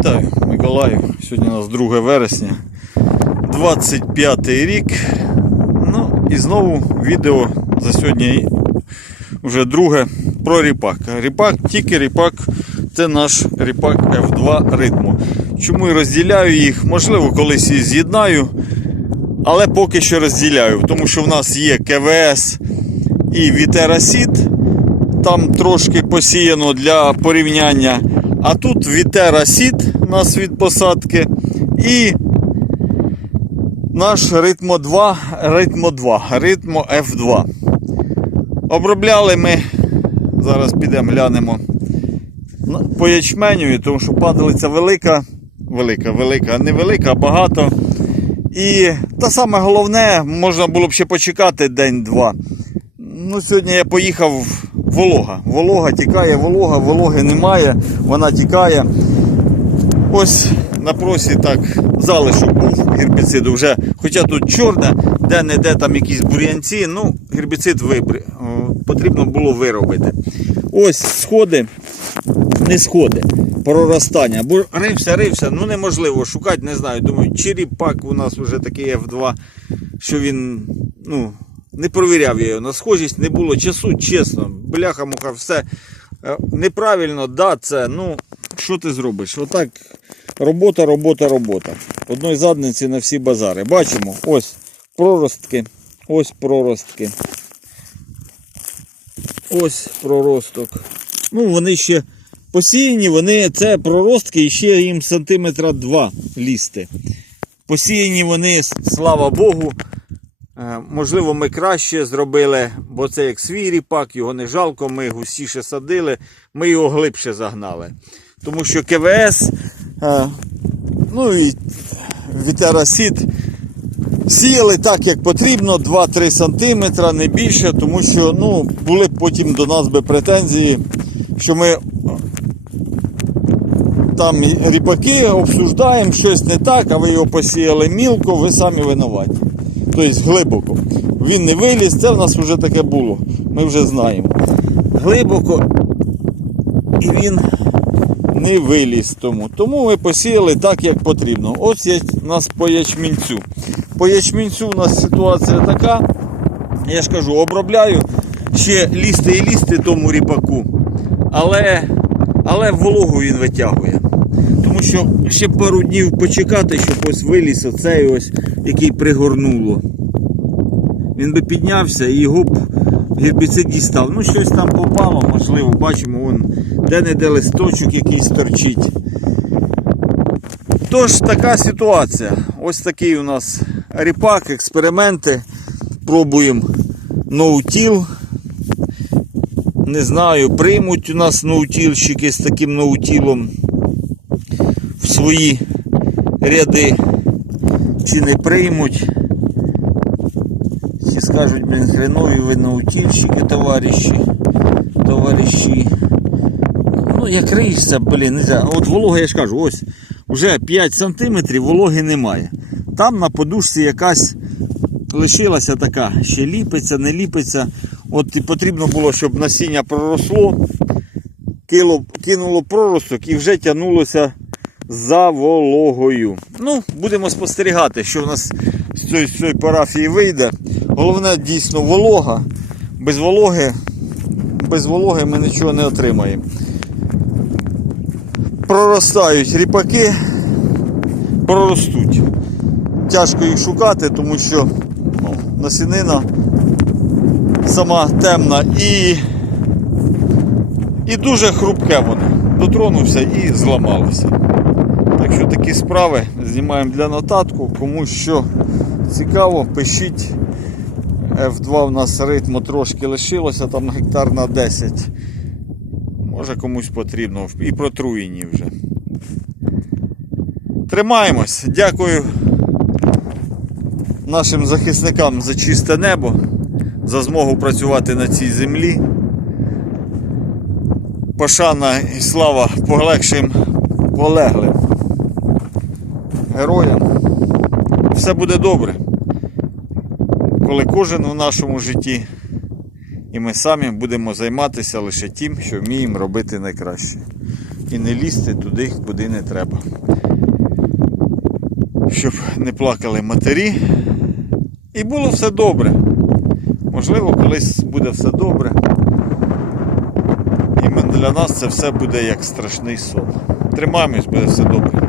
Вітаю, Миколаю. Сьогодні у нас 2 вересня, 25 рік. Ну і знову відео за сьогодні вже друге про ріпак. Ріпак, тільки ріпак, це наш ріпак F2 ритму. Чому я розділяю їх? Можливо, колись і з'єднаю, але поки що розділяю, тому що в нас є КВС і Вітерасід. Там трошки посіяно для порівняння. А тут Вітера Сіт нас від посадки. І наш ритмо 2, ритмо 2, ритмо F2. Обробляли ми, зараз підемо глянемо по ячменю, тому що падалиця велика, велика, велика, не велика, а багато. І та саме головне, можна було б ще почекати день-два. Ну, сьогодні я поїхав волога. Волога тікає, волога, вологи немає, вона тікає. Ось на просі так залишок був гербіциду вже. Хоча тут чорне, де-не-де там якісь бур'янці, ну, гербіцид вибри. Потрібно було виробити. Ось сходи, не сходи, проростання. Бо рився, рився, ну неможливо шукати, не знаю. Думаю, чи у нас вже такий F2, що він, ну, не провіряв я його на схожість, не було часу, чесно. Бляха-муха, все е, неправильно, да, це, ну, що ти зробиш? Отак робота, робота, робота. Одної задниці на всі базари. Бачимо, ось проростки, ось проростки. Ось проросток. Ну, вони ще посіяні, вони, це проростки і ще їм сантиметра два лізти. Посіяні вони, слава Богу. Е, Можливо, ми краще зробили, бо це як свій ріпак, його не жалко, ми густіше садили, ми його глибше загнали. Тому що КВС, е, ну і Вітерасід сіяли так, як потрібно, 2-3 см, не більше, тому що ну, були б потім до нас би претензії, що ми там ріпаки обсуждаємо, щось не так, а ви його посіяли мілко, ви самі винуваті. Тобто глибоко. Він не виліз, це в нас вже таке було. Ми вже знаємо. Глибоко і він не виліз тому. Тому ми посіяли так, як потрібно. Ось є у нас по ячмінцю. По ячмінцю у нас ситуація така. Я ж кажу, обробляю ще лізти і лізти тому ріпаку. Але, але вологу він витягує. Що ще пару днів почекати, щоб ось виліз оцей ось, який пригорнуло. Він би піднявся і його б гербіцид дістав. Ну, щось там попало, можливо, бачимо, вон де-не-де листочок якийсь торчить. Тож така ситуація. Ось такий у нас ріпак, експерименти. Пробуємо ноутіл. Не знаю, приймуть у нас ноутілщики з таким ноутілом свої ряди чи не приймуть. Всі скажуть, блін, хренові ви наутільщики, товариші. Товариші. Ну, як риєшся, блін, нельзя. От волога, я ж кажу, ось вже 5 см вологи немає. Там на подушці якась лишилася така, ще ліпиться, не ліпиться. От і потрібно було, щоб насіння проросло, кинуло проросток і вже тягнулося за вологою. Ну, будемо спостерігати, що в нас з цієї, з цієї парафії вийде. Головне дійсно волога. Без вологи, без вологи ми нічого не отримаємо. Проростають ріпаки, проростуть. Тяжко їх шукати, тому що ну, насінина сама темна і, і дуже хрупке воно. Дотронувся і зламалося. Так що такі справи знімаємо для нотатку. Кому що цікаво, пишіть. F2 у нас ритму трошки лишилося, там гектар на 10. Може комусь потрібно. І протруєні вже. Тримаємось. Дякую нашим захисникам за чисте небо, за змогу працювати на цій землі. Пошана і слава полегшим полеглим героям. Все буде добре, коли кожен у нашому житті і ми самі будемо займатися лише тим, що вміємо робити найкраще. і не лізти туди, куди не треба. Щоб не плакали матері. І було все добре. Можливо, колись буде все добре. І для нас це все буде як страшний сон. Тримаємось, буде все добре.